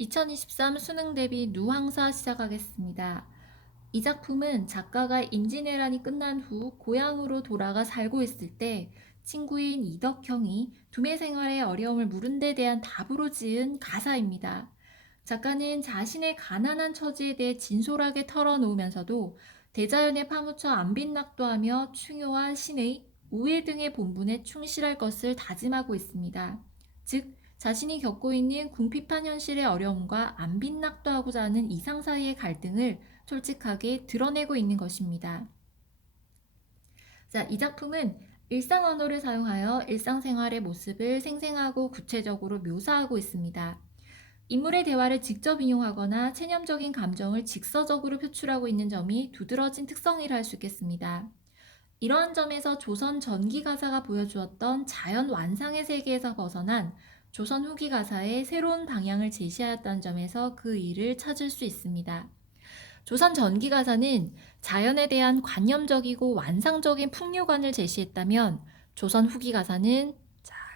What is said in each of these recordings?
2023 수능 대비 누항사 시작하겠습니다. 이 작품은 작가가 임진왜란이 끝난 후 고향으로 돌아가 살고 있을 때 친구인 이덕형이 두매 생활의 어려움을 물은 데 대한 답으로 지은 가사입니다. 작가는 자신의 가난한 처지에 대해 진솔하게 털어놓으면서도 대자연에 파묻혀 안빈낙도하며 충효와 신의, 우애 등의 본분에 충실할 것을 다짐하고 있습니다. 즉, 자신이 겪고 있는 궁핍한 현실의 어려움과 안빈낙도하고자 하는 이상 사이의 갈등을 솔직하게 드러내고 있는 것입니다. 자, 이 작품은 일상 언어를 사용하여 일상생활의 모습을 생생하고 구체적으로 묘사하고 있습니다. 인물의 대화를 직접 인용하거나 체념적인 감정을 직서적으로 표출하고 있는 점이 두드러진 특성이라 할 수 있겠습니다. 이러한 점에서 조선 전기 가사가 보여주었던 자연 완상의 세계에서 벗어난 조선 후기 가사의 새로운 방향을 제시하였다는 점에서 그 이를 찾을 수 있습니다. 조선 전기 가사는 자연에 대한 관념적이고 완상적인 풍류관을 제시했다면 조선 후기 가사는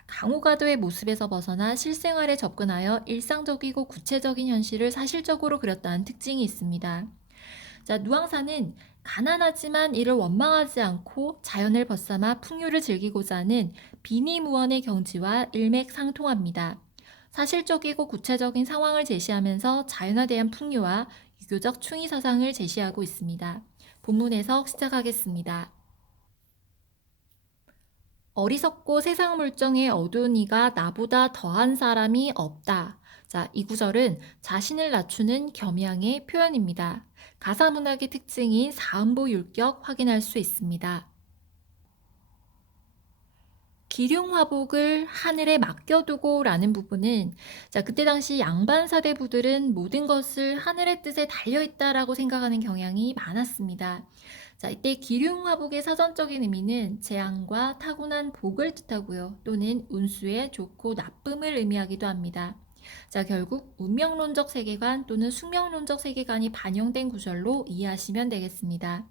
강호가도의 모습에서 벗어나 실생활에 접근하여 일상적이고 구체적인 현실을 사실적으로 그렸다는 특징이 있습니다. 자, 누앙사는 가난하지만 이를 원망하지 않고 자연을 벗삼아 풍요를 즐기고자 하는 비니무언의 경지와 일맥상통합니다. 사실적이고 구체적인 상황을 제시하면서 자연에 대한 풍요와 유교적 충의 사상을 제시하고 있습니다. 본문 해석 시작하겠습니다. 어리석고 세상 물정에 어두운 이가 나보다 더한 사람이 없다. 자, 이 구절은 자신을 낮추는 겸양의 표현입니다. 가사 문학의 특징인 사음보 율격 확인할 수 있습니다. 기륭화복을 하늘에 맡겨두고 라는 부분은 그때 당시 양반 사대부들은 모든 것을 하늘의 뜻에 달려있다라고 생각하는 경향이 많았습니다. 자, 이때 기륭화복의 사전적인 의미는 재앙과 타고난 복을 뜻하고요. 또는 운수의 좋고 나쁨을 의미하기도 합니다. 자, 결국 운명론적 세계관 또는 숙명론적 세계관이 반영된 구절로 이해하시면 되겠습니다.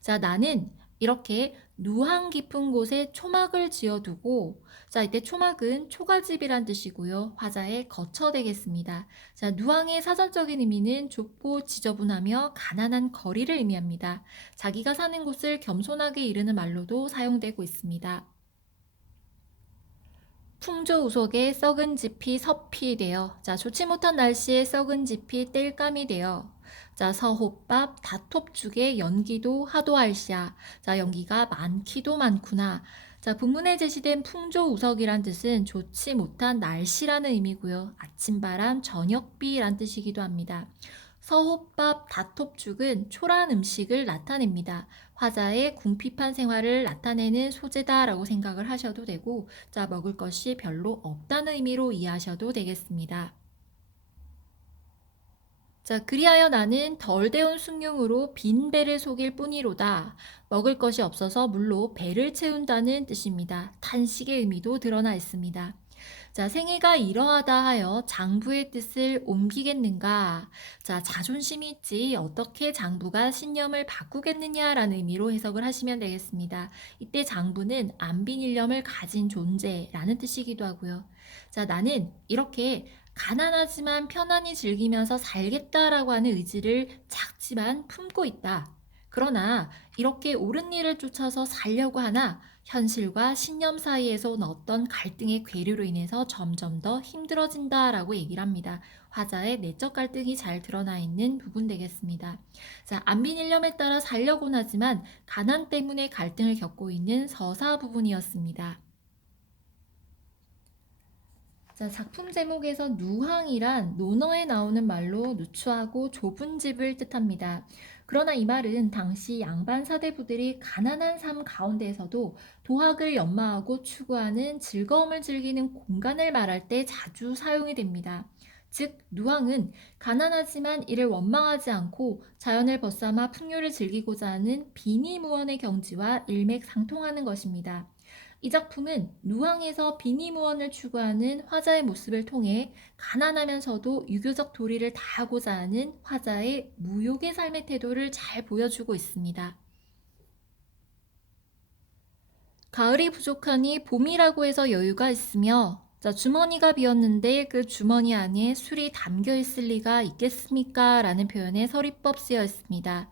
자, 나는 이렇게 누항 깊은 곳에 초막을 지어두고, 자, 이때 초막은 초가집이란 뜻이고요. 화자의 거처 되겠습니다. 자, 누항의 사전적인 의미는 좁고 지저분하며 가난한 거리를 의미합니다. 자기가 사는 곳을 겸손하게 이르는 말로도 사용되고 있습니다. 풍조우속에 썩은 짚이 서피 되어, 자, 좋지 못한 날씨에 썩은 짚이 땔감이 되어, 자, 서호밥 다톱죽에 연기도 하도 할시야. 자, 연기가 많기도 많구나. 자, 본문에 제시된 풍조우석이란 뜻은 좋지 못한 날씨라는 의미고요. 아침바람, 저녁비란 뜻이기도 합니다. 서호밥 다톱죽은 초란 음식을 나타냅니다. 화자의 궁핍한 생활을 나타내는 소재다라고 생각을 하셔도 되고, 자, 먹을 것이 별로 없다는 의미로 이해하셔도 되겠습니다. 자, 그리하여 나는 덜 데운 숭늉으로 빈 배를 속일 뿐이로다. 먹을 것이 없어서 물로 배를 채운다는 뜻입니다. 탄식의 의미도 드러나 있습니다. 자, 생애가 이러하다 하여 장부의 뜻을 옮기겠는가? 자, 자존심이 있지 어떻게 장부가 신념을 바꾸겠느냐라는 의미로 해석을 하시면 되겠습니다. 이때 장부는 안빈일념을 가진 존재라는 뜻이기도 하고요. 자, 나는 이렇게 가난하지만 편안히 즐기면서 살겠다라고 하는 의지를 작지만 품고 있다. 그러나 이렇게 옳은 일을 쫓아서 살려고 하나 현실과 신념 사이에서 온 어떤 갈등의 괴류로 인해서 점점 더 힘들어진다라고 얘기를 합니다. 화자의 내적 갈등이 잘 드러나 있는 부분 되겠습니다. 자, 안빈일념에 따라 살려고는 하지만 가난 때문에 갈등을 겪고 있는 서사 부분이었습니다. 자, 작품 제목에서 누항이란 논어에 나오는 말로 누추하고 좁은 집을 뜻합니다. 그러나 이 말은 당시 양반 사대부들이 가난한 삶 가운데에서도 도학을 연마하고 추구하는 즐거움을 즐기는 공간을 말할 때 자주 사용이 됩니다. 즉, 누항은 가난하지만 이를 원망하지 않고 자연을 벗삼아 풍요를 즐기고자 하는 비니무언의 경지와 일맥상통하는 것입니다. 이 작품은 누항에서 비니무언을 추구하는 화자의 모습을 통해 가난하면서도 유교적 도리를 다하고자 하는 화자의 무욕의 삶의 태도를 잘 보여주고 있습니다. 가을이 부족하니 봄이라고 해서 여유가 있으며 자, 주머니가 비었는데 그 주머니 안에 술이 담겨 있을 리가 있겠습니까? 라는 표현에 서리법 쓰여 있습니다.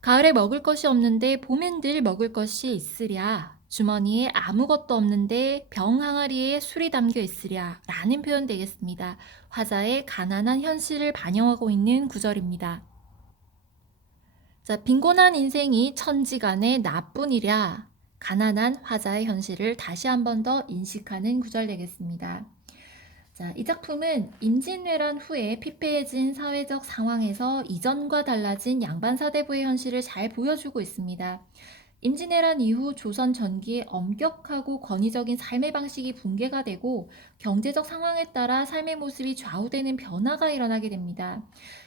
가을에 먹을 것이 없는데 봄엔 늘 먹을 것이 있으랴. 주머니에 아무것도 없는데 병 항아리에 술이 담겨 있으랴. 라는 표현 되겠습니다. 화자의 가난한 현실을 반영하고 있는 구절입니다. 자, 빈곤한 인생이 천지간에 나뿐이랴. 가난한 화자의 현실을 다시 한 번 더 인식하는 구절 되겠습니다. 자, 이 작품은 임진왜란 후에 피폐해진 사회적 상황에서 이전과 달라진 양반 사대부의 현실을 잘 보여주고 있습니다. 임진왜란 이후 조선 전기에 엄격하고 권위적인 삶의 방식이 붕괴가 되고 경제적 상황에 따라 삶의 모습이 좌우되는 변화가 일어나게 됩니다.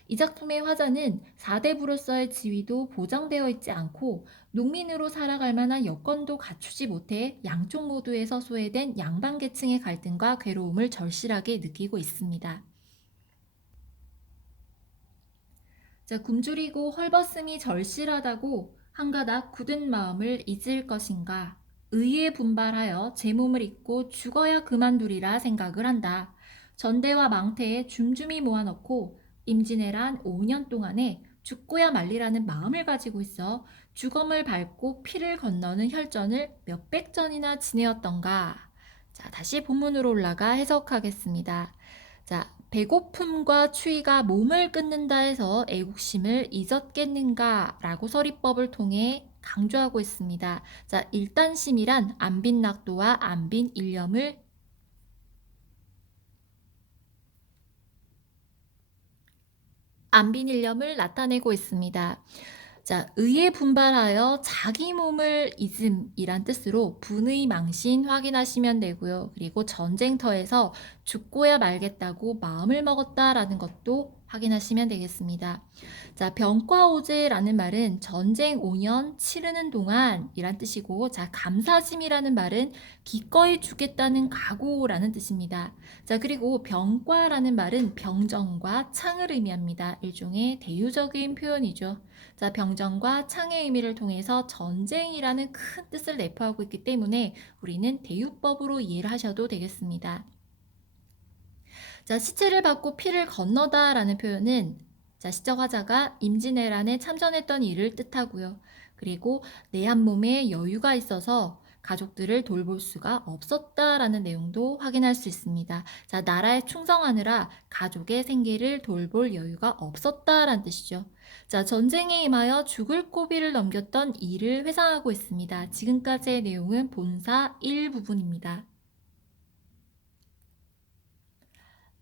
이 작품의 화자는 사대부로서의 지위도 보장되어 있지 않고 농민으로 살아갈 만한 여건도 갖추지 못해 양쪽 모두에서 소외된 양반 계층의 갈등과 괴로움을 절실하게 느끼고 있습니다. 자, 굶주리고 헐벗음이 절실하다고 한가닥 굳은 마음을 잊을 것인가? 의에 분발하여 제 몸을 잊고 죽어야 그만두리라 생각을 한다. 전대와 망태에 줌줌이 모아놓고 임진왜란 5년 동안에 죽고야 말리라는 마음을 가지고 있어 죽음을 밟고 피를 건너는 혈전을 몇백 전이나 지내었던가. 자, 다시 본문으로 올라가 해석하겠습니다. 자, 배고픔과 추위가 몸을 끊는다 해서 애국심을 잊었겠는가 라고 서리법을 통해 강조하고 있습니다. 자, 일단심이란 안빈낙도와 안빈일념을 나타내고 있습니다. 자, 의에 분발하여 자기 몸을 잊음이란 뜻으로 분의 망신 확인하시면 되고요. 그리고 전쟁터에서 죽고야 말겠다고 마음을 먹었다라는 것도 확인하시면 되겠습니다. 자, 병과오제라는 말은 전쟁 5년 치르는 동안이란 뜻이고, 자, 감사심이라는 말은 기꺼이 죽겠다는 각오라는 뜻입니다. 자, 그리고 병과라는 말은 병정과 창을 의미합니다. 일종의 대유적인 표현이죠. 자, 병정과 창의 의미를 통해서 전쟁이라는 큰 뜻을 내포하고 있기 때문에 우리는 대유법으로 이해를 하셔도 되겠습니다. 자, 시체를 받고 피를 건너다라는 표현은 자, 시적 화자가 임진왜란에 참전했던 일을 뜻하고요. 그리고 내 한 몸에 여유가 있어서 가족들을 돌볼 수가 없었다라는 내용도 확인할 수 있습니다. 자, 나라에 충성하느라 가족의 생계를 돌볼 여유가 없었다라는 뜻이죠. 자, 전쟁에 임하여 죽을 고비를 넘겼던 일을 회상하고 있습니다. 지금까지의 내용은 본사 1부분입니다.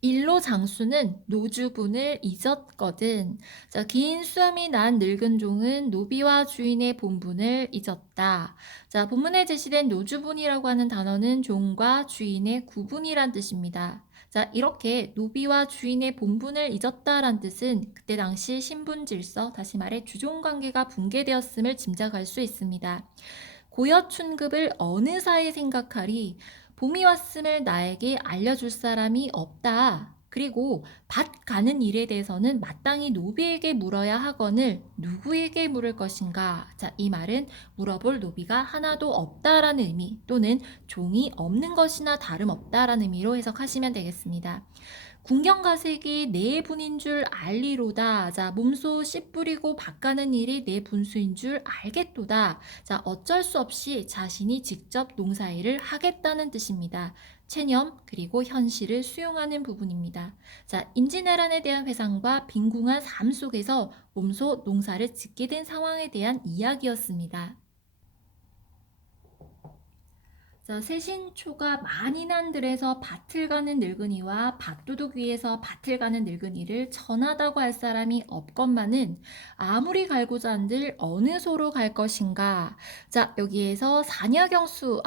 일로 장수는 노주분을 잊었거든. 자, 긴 수염이 난 늙은 종은 노비와 주인의 본분을 잊었다. 자, 본문에 제시된 노주분이라고 하는 단어는 종과 주인의 구분이란 뜻입니다. 자, 이렇게 노비와 주인의 본분을 잊었다란 뜻은 그때 당시 신분 질서, 다시 말해 주종 관계가 붕괴되었음을 짐작할 수 있습니다. 고여춘급을 어느 사이 생각하리? 봄이 왔음을 나에게 알려줄 사람이 없다. 그리고 밭 가는 일에 대해서는 마땅히 노비에게 물어야 하거늘 누구에게 물을 것인가? 자, 이 말은 물어볼 노비가 하나도 없다라는 의미 또는 종이 없는 것이나 다름없다라는 의미로 해석하시면 되겠습니다. 군경가색이 내 분인 줄 알리로다. 자, 몸소 씨 뿌리고 밭 가는 일이 내 분수인 줄 알겠도다. 자, 어쩔 수 없이 자신이 직접 농사일을 하겠다는 뜻입니다. 체념 그리고 현실을 수용하는 부분입니다. 자, 임진왜란에 대한 회상과 빈궁한 삶 속에서 몸소 농사를 짓게 된 상황에 대한 이야기였습니다. 자, 새신초가 많이 난 들에서 밭을 가는 늙은이와 밭도둑 위에서 밭을 가는 늙은이를 천하다고 할 사람이 없건만은 아무리 갈고자 한들 어느 소로 갈 것인가. 자, 여기에서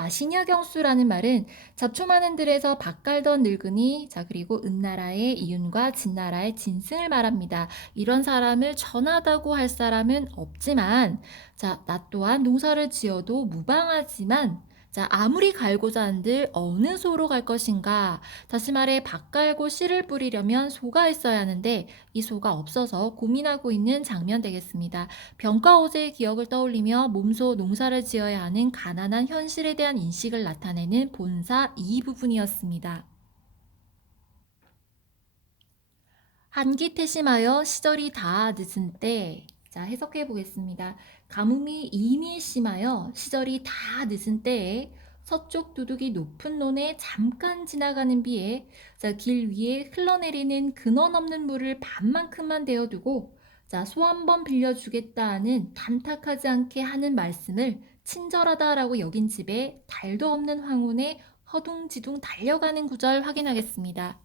신야경수라는 말은 잡초 많은 들에서 밭 갈던 늙은이, 자, 그리고 은나라의 이윤과 진나라의 진승을 말합니다. 이런 사람을 천하다고 할 사람은 없지만, 자, 나 또한 농사를 지어도 무방하지만 자, 아무리 갈고자 한들 어느 소로 갈 것인가? 다시 말해 밭 갈고 씨를 뿌리려면 소가 있어야 하는데 이 소가 없어서 고민하고 있는 장면 되겠습니다. 병과오제의 기억을 떠올리며 몸소 농사를 지어야 하는 가난한 현실에 대한 인식을 나타내는 본사 이 부분이었습니다. 한기태심하여 시절이 다 늦은 때. 자, 해석해 보겠습니다. 가뭄이 이미 심하여 시절이 다 늦은 때에 서쪽 두둑이 높은 논에 잠깐 지나가는 비에 자, 길 위에 흘러내리는 근원 없는 물을 반만큼만 대어두고 자, 소 한 번 빌려주겠다 하는 탐탁하지 않게 하는 말씀을 친절하다라고 여긴 집에 달도 없는 황혼에 허둥지둥 달려가는 구절 확인하겠습니다.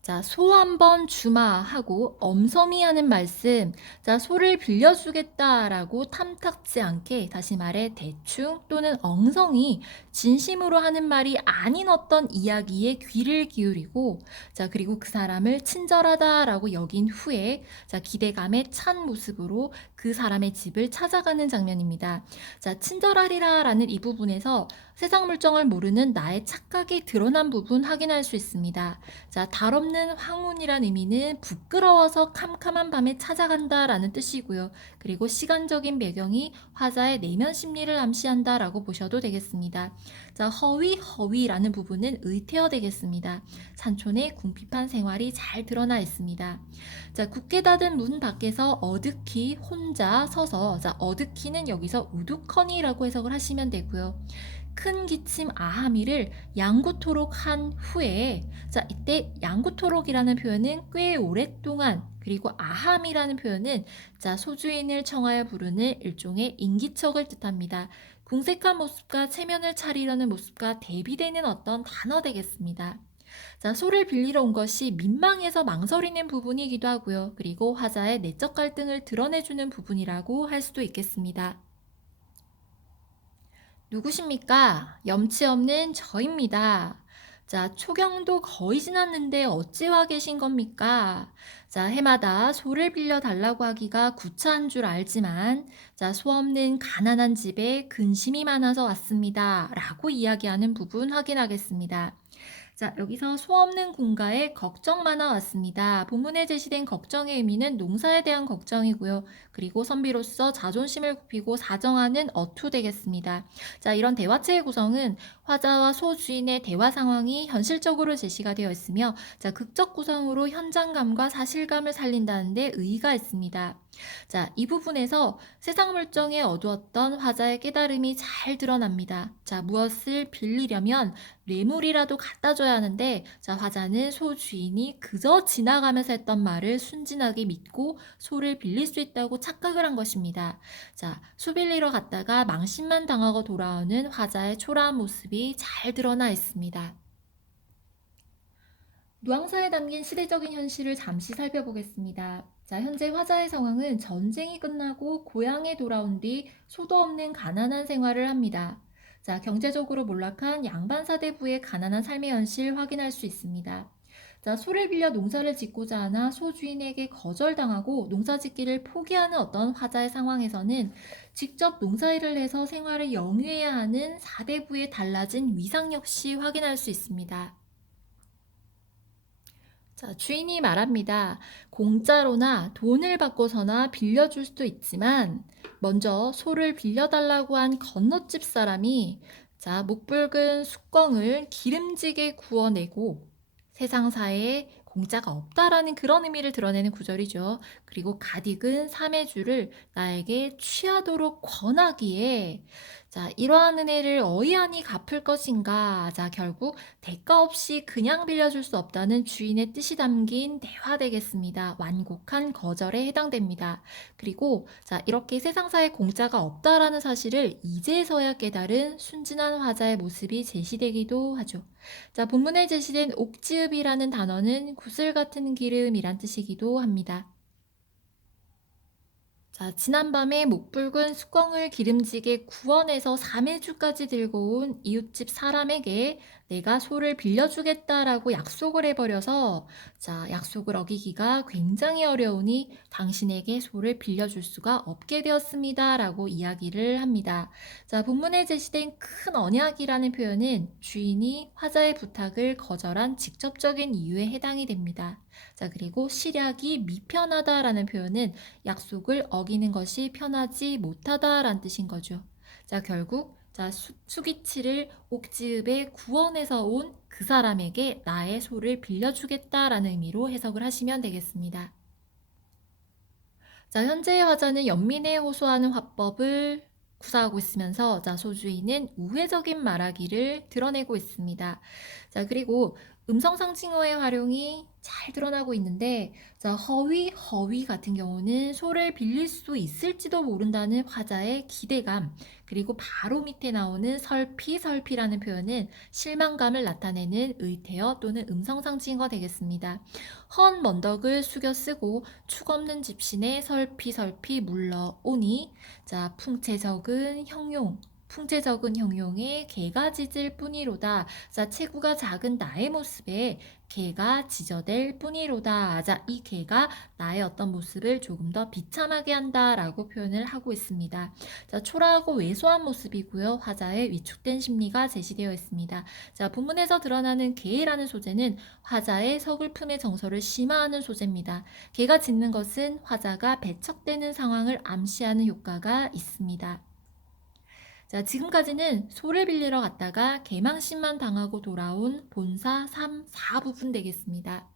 자, 소 한 번 주마 하고 엄성이 하는 말씀. 자, 소를 빌려주겠다라고 탐탁지 않게 다시 말해 대충 또는 엉성이 진심으로 하는 말이 아닌 어떤 이야기에 귀를 기울이고 자, 그리고 그 사람을 친절하다라고 여긴 후에 자, 기대감에 찬 모습으로 그 사람의 집을 찾아가는 장면입니다. 자, 친절하리라라는 이 부분에서 세상 물정을 모르는 나의 착각이 드러난 부분 확인할 수 있습니다. 자, 달 없는 황혼이란 의미는 부끄러워서 캄캄한 밤에 찾아간다라는 뜻이고요. 그리고 시간적인 배경이 화자의 내면 심리를 암시한다라고 보셔도 되겠습니다. 자, 허위라는 부분은 의태어 되겠습니다. 산촌의 궁핍한 생활이 잘 드러나 있습니다. 자, 굳게 닫은 문 밖에서 어둑히 혼자 서서 자, 어둑히는 여기서 우두커니라고 해석을 하시면 되고요. 큰 기침 아하미를 양구토록 한 후에 자, 이때 양구토록이라는 표현은 꽤 오랫동안 그리고 아함이라는 표현은 자, 소주인을 청하여 부르는 일종의 인기척을 뜻합니다. 궁색한 모습과 체면을 차리려는 모습과 대비되는 어떤 단어 되겠습니다. 자, 소를 빌리러 온 것이 민망해서 망설이는 부분이기도 하고요. 그리고 화자의 내적 갈등을 드러내주는 부분이라고 할 수도 있겠습니다. 누구십니까? 염치 없는 저입니다. 자, 초경도 거의 지났는데 어찌 와 계신 겁니까? 자, 해마다 소를 빌려 달라고 하기가 구차한 줄 알지만, 자, 소 없는 가난한 집에 근심이 많아서 왔습니다. 라고 이야기하는 부분 확인하겠습니다. 자, 여기서 소 없는 공가에 걱정 많아 왔습니다. 본문에 제시된 걱정의 의미는 농사에 대한 걱정이고요. 그리고 선비로서 자존심을 굽히고 사정하는 어투 되겠습니다. 자, 이런 대화체의 구성은 화자와 소 주인의 대화 상황이 현실적으로 제시가 되어 있으며 자, 극적 구성으로 현장감과 사실감을 살린다는 데 의의가 있습니다. 자, 이 부분에서 세상 물정에 어두웠던 화자의 깨달음이 잘 드러납니다. 자, 무엇을 빌리려면 뇌물이라도 갖다 줘야 하는데 자, 화자는 소 주인이 그저 지나가면서 했던 말을 순진하게 믿고 소를 빌릴 수 있다고 착각을 한 것입니다. 자, 소 빌리러 갔다가 망신만 당하고 돌아오는 화자의 초라한 모습이 잘 드러나 있습니다. 누앙사에 담긴 시대적인 현실을 잠시 살펴보겠습니다. 자, 현재 화자의 상황은 전쟁이 끝나고 고향에 돌아온 뒤 소도 없는 가난한 생활을 합니다. 자, 경제적으로 몰락한 양반 사대부의 가난한 삶의 현실 확인할 수 있습니다. 자, 소를 빌려 농사를 짓고자 하나 소 주인에게 거절당하고 농사 짓기를 포기하는 어떤 화자의 상황에서는 직접 농사일을 해서 생활을 영위해야 하는 사대부의 달라진 위상 역시 확인할 수 있습니다. 자, 주인이 말합니다. 공짜로나 돈을 받고서나 빌려줄 수도 있지만, 먼저 소를 빌려달라고 한 건너집 사람이, 자, 목붉은 숯광을 기름지게 구워내고, 세상사에 공짜가 없다라는 그런 의미를 드러내는 구절이죠. 그리고 갓익은 삼해주를 나에게 취하도록 권하기에, 자, 이러한 은혜를 어이하니 갚을 것인가? 자, 결국 대가 없이 그냥 빌려줄 수 없다는 주인의 뜻이 담긴 대화 되겠습니다. 완곡한 거절에 해당됩니다. 그리고 자, 이렇게 세상사에 공짜가 없다라는 사실을 이제서야 깨달은 순진한 화자의 모습이 제시되기도 하죠. 자, 본문에 제시된 옥지읍이라는 단어는 구슬 같은 기름이란 뜻이기도 합니다. 자, 지난밤에 목붉은 숯광을 기름지게 구워내서 3일주까지 들고 온 이웃집 사람에게 내가 소를 빌려주겠다라고 약속을 해버려서 자, 약속을 어기기가 굉장히 어려우니 당신에게 소를 빌려줄 수가 없게 되었습니다라고 이야기를 합니다. 자, 본문에 제시된 큰 언약이라는 표현은 주인이 화자의 부탁을 거절한 직접적인 이유에 해당이 됩니다. 자, 그리고 실약이 미편하다라는 표현은 약속을 어기는 것이 편하지 못하다라는 뜻인 거죠. 자, 결국 자, 수기치를 옥지읍에 구원해서 온 그 사람에게 나의 소를 빌려주겠다라는 의미로 해석을 하시면 되겠습니다. 자, 현재의 화자는 연민에 호소하는 화법을 구사하고 있으면서 자, 소주인은 우회적인 말하기를 드러내고 있습니다. 자, 그리고 음성 상징어의 활용이 잘 드러나고 있는데 자, 허위 같은 경우는 소를 빌릴 수 있을지도 모른다는 화자의 기대감, 그리고 바로 밑에 나오는 설피라는 표현은 실망감을 나타내는 의태어 또는 음성 상징어 되겠습니다. 헌 먼덕을 숙여 쓰고 축 없는 집신에 설피 물러오니 자, 풍채적은 형용의 개가 짖을 뿐이로다. 자, 체구가 작은 나의 모습에 개가 짖어댈 뿐이로다. 자, 이 개가 나의 어떤 모습을 조금 더 비참하게 한다라고 표현을 하고 있습니다. 자, 초라하고 왜소한 모습이고요. 화자의 위축된 심리가 제시되어 있습니다. 자, 본문에서 드러나는 개라는 소재는 화자의 서글픔의 정서를 심화하는 소재입니다. 개가 짖는 것은 화자가 배척되는 상황을 암시하는 효과가 있습니다. 자, 지금까지는 소를 빌리러 갔다가 개망신만 당하고 돌아온 본사 3, 4 부분 되겠습니다.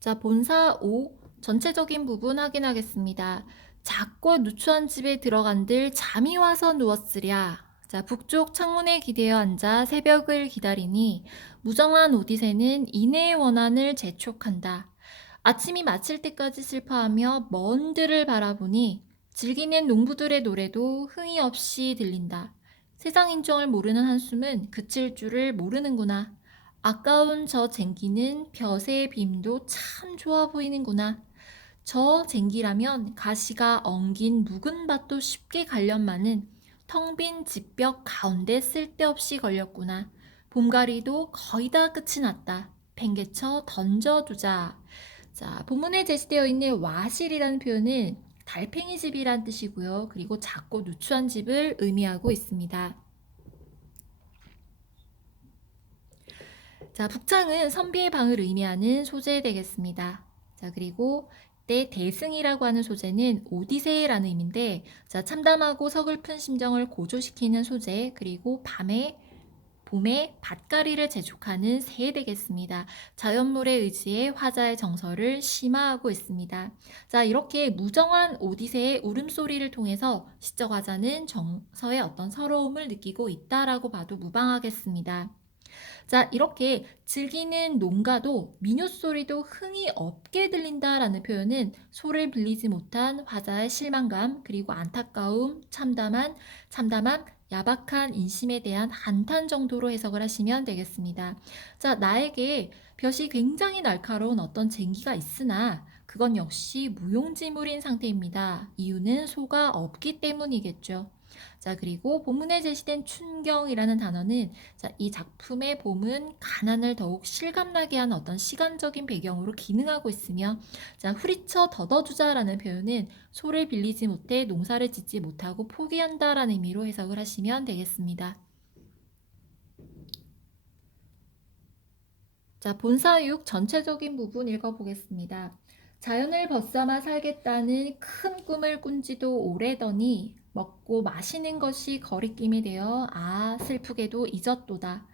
자, 본사 5 전체적인 부분 확인하겠습니다. 작고 누추한 집에 들어간들 잠이 와서 누웠으랴. 자, 북쪽 창문에 기대어 앉아 새벽을 기다리니 무정한 오디세는 인해의 원한을 재촉한다. 아침이 마칠 때까지 슬퍼하며 먼 들을 바라보니 즐기는 농부들의 노래도 흥이 없이 들린다. 세상 인정을 모르는 한숨은 그칠 줄을 모르는구나. 아까운 저 쟁기는 벼의 빔도 참 좋아 보이는구나. 저 쟁기라면 가시가 엉긴 묵은 밭도 쉽게 갈련마는 텅 빈 집벽 가운데 쓸데없이 걸렸구나. 봄가리도 거의 다 끝이 났다. 팽개쳐 던져두자. 자, 본문에 제시되어 있는 와실이라는 표현은 달팽이 집이란 뜻이고요. 그리고 작고 누추한 집을 의미하고 있습니다. 자, 북창은 선비의 방을 의미하는 소재 되겠습니다. 자, 그리고 때 대승이라고 하는 소재는 오디세이라는 의미인데 자, 참담하고 서글픈 심정을 고조시키는 소재, 그리고 봄에 밭가리를 재촉하는 새 되겠습니다. 자연물에 의지해 화자의 정서를 심화하고 있습니다. 자, 이렇게 무정한 오디세의 울음소리를 통해서 시적 화자는 정서의 어떤 서러움을 느끼고 있다라고 봐도 무방하겠습니다. 자, 이렇게 즐기는 농가도 민요 소리도 흥이 없게 들린다라는 표현은 소를 빌리지 못한 화자의 실망감, 그리고 안타까움, 참담함, 야박한 인심에 대한 한탄 정도로 해석을 하시면 되겠습니다. 자, 나에게 볕이 굉장히 날카로운 어떤 쟁기가 있으나 그건 역시 무용지물인 상태입니다. 이유는 소가 없기 때문이겠죠. 자, 그리고 본문에 제시된 춘경이라는 단어는 자, 이 작품의 봄은 가난을 더욱 실감나게 하는 어떤 시간적인 배경으로 기능하고 있으며 자, 후리쳐 걷어주자라는 표현은 소를 빌리지 못해 농사를 짓지 못하고 포기한다라는 의미로 해석을 하시면 되겠습니다. 자, 본사육 전체적인 부분 읽어보겠습니다. 자연을 벗삼아 살겠다는 큰 꿈을 꾼 지도 오래더니 먹고 마시는 것이 거리낌이 되어 슬프게도 잊었도다.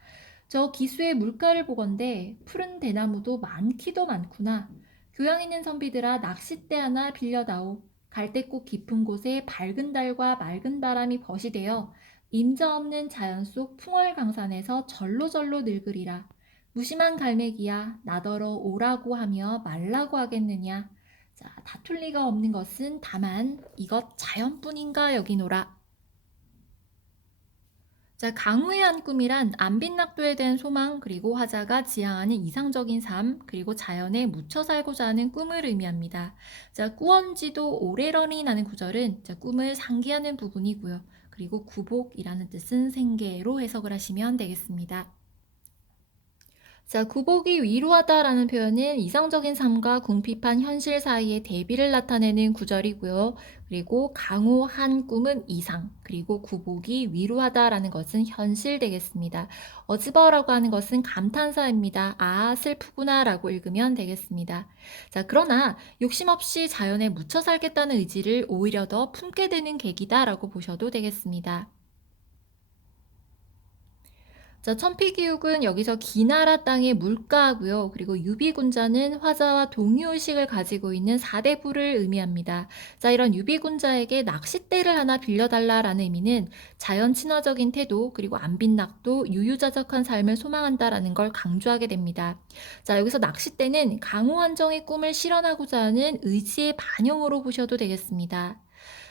저 기수의 물가를 보건대 푸른 대나무도 많기도 많구나. 교양 있는 선비들아 낚싯대 하나 빌려다오. 갈대꽃 깊은 곳에 밝은 달과 맑은 바람이 벗이되어 임자 없는 자연 속 풍월강산에서 절로절로 늙으리라. 무심한 갈매기야 나더러 오라고 하며 말라고 하겠느냐. 자, 다툴 리가 없는 것은 다만 이것 자연뿐인가 여기노라. 자, 강우의 한 꿈이란 안빈낙도에 대한 소망, 그리고 화자가 지향하는 이상적인 삶, 그리고 자연에 묻혀 살고자 하는 꿈을 의미합니다. 자, 꾸언지도 오래러니 라는 구절은 자, 꿈을 상기하는 부분이고요. 그리고 구복이라는 뜻은 생계로 해석을 하시면 되겠습니다. 자, 구복이 위로하다라는 표현은 이상적인 삶과 궁핍한 현실 사이의 대비를 나타내는 구절이고요. 그리고 강호한 꿈은 이상, 그리고 구복이 위로하다라는 것은 현실 되겠습니다. 어즈버라고 하는 것은 감탄사입니다. 아, 슬프구나라고 읽으면 되겠습니다. 자, 그러나 욕심 없이 자연에 묻혀 살겠다는 의지를 오히려 더 품게 되는 계기다라고 보셔도 되겠습니다. 자, 천피기욱은 여기서 기나라 땅의 물가고요. 그리고 유비군자는 화자와 동료의식을 가지고 있는 사대부를 의미합니다. 자, 이런 유비군자에게 낚싯대를 하나 빌려달라라는 의미는 자연 친화적인 태도, 그리고 안빈낙도 유유자적한 삶을 소망한다라는 걸 강조하게 됩니다. 자, 여기서 낚싯대는 강호 한정의 꿈을 실현하고자 하는 의지의 반영으로 보셔도 되겠습니다.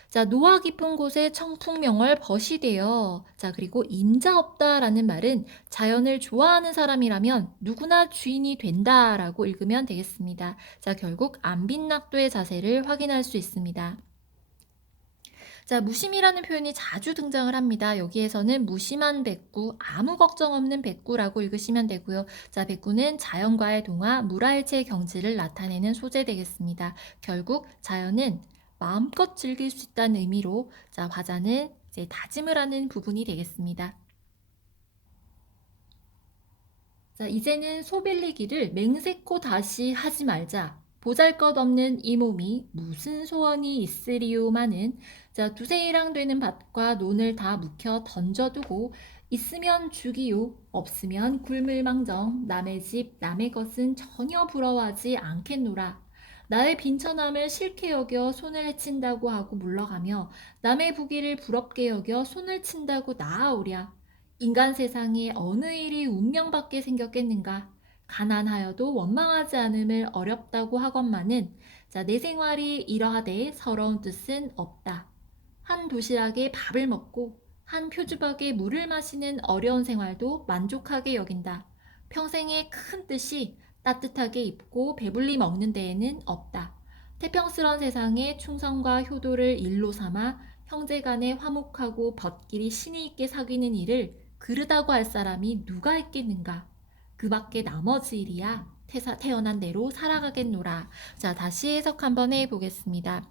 자, 노화 깊은 곳에 청풍명월 벗이 되어. 자, 그리고 임자 없다라는 말은 자연을 좋아하는 사람이라면 누구나 주인이 된다라고 읽으면 되겠습니다. 자, 결국 안빈낙도의 자세를 확인할 수 있습니다. 자, 무심이라는 표현이 자주 등장을 합니다. 여기에서는 무심한 백구, 아무 걱정 없는 백구라고 읽으시면 되고요. 자, 백구는 자연과의 동화, 물화일체의 경지를 나타내는 소재 되겠습니다. 결국 자연은 마음껏 즐길 수 있다는 의미로, 자, 화자는 이제 다짐을 하는 부분이 되겠습니다. 자, 이제는 소 빌리기를 맹세코 다시 하지 말자. 보잘것없는 이 몸이 무슨 소원이 있으리요마는. 자, 두세이랑 되는 밭과 논을 다 묵혀 던져두고 있으면 죽이요, 없으면 굶을망정. 남의 집 남의 것은 전혀 부러워하지 않겠노라. 나의 빈천함을 싫게 여겨 손을 해친다고 하고 물러가며 남의 부귀를 부럽게 여겨 손을 친다고 나아오랴. 인간 세상에 어느 일이 운명밖에 생겼겠는가? 가난하여도 원망하지 않음을 어렵다고 하건만은, 자, 내 생활이 이러하되 서러운 뜻은 없다. 한 도시락에 밥을 먹고 한 표주박에 물을 마시는 어려운 생활도 만족하게 여긴다. 평생의 큰 뜻이 따뜻하게 입고 배불리 먹는 데에는 없다. 태평스런 세상에 충성과 효도를 일로 삼아 형제간에 화목하고 벗길이 신이 있게 사귀는 일을 그르다고 할 사람이 누가 있겠는가? 그 밖에 나머지 일이야 태어난 대로 살아가겠노라. 자, 다시 해석 한번 해보겠습니다.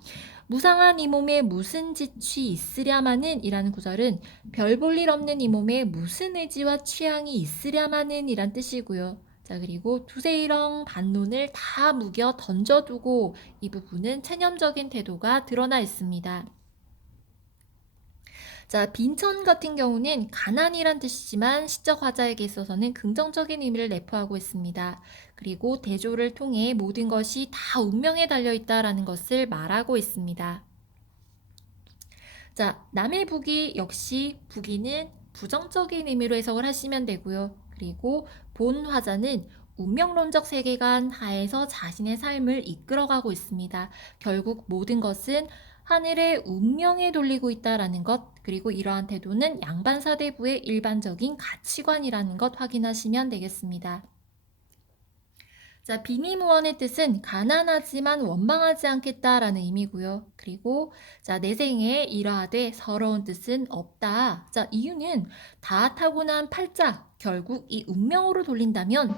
무상한 이 몸에 무슨 지취 있으랴마는 이라는 구절은 별 볼 일 없는 이 몸에 무슨 의지와 취향이 있으랴마는 이란 뜻이고요. 자, 그리고 두세이렁 반론을 다 무겨 던져두고, 이 부분은 체념적인 태도가 드러나 있습니다. 자, 빈천 같은 경우는 가난이란 뜻이지만 시적 화자에게 있어서는 긍정적인 의미를 내포하고 있습니다. 그리고 대조를 통해 모든 것이 다 운명에 달려 있다라는 것을 말하고 있습니다. 자, 남의 부귀 역시 부귀는 부정적인 의미로 해석을 하시면 되고요. 그리고 본 화자는 운명론적 세계관 하에서 자신의 삶을 이끌어가고 있습니다. 결국 모든 것은 하늘의 운명에 돌리고 있다라는 것, 그리고 이러한 태도는 양반사대부의 일반적인 가치관이라는 것 확인하시면 되겠습니다. 자, 비니무원의 뜻은 가난하지만 원망하지 않겠다라는 의미고요. 그리고 자, 내 생에 이러하되 서러운 뜻은 없다. 자, 이유는 다 타고난 팔자, 결국 이 운명으로 돌린다면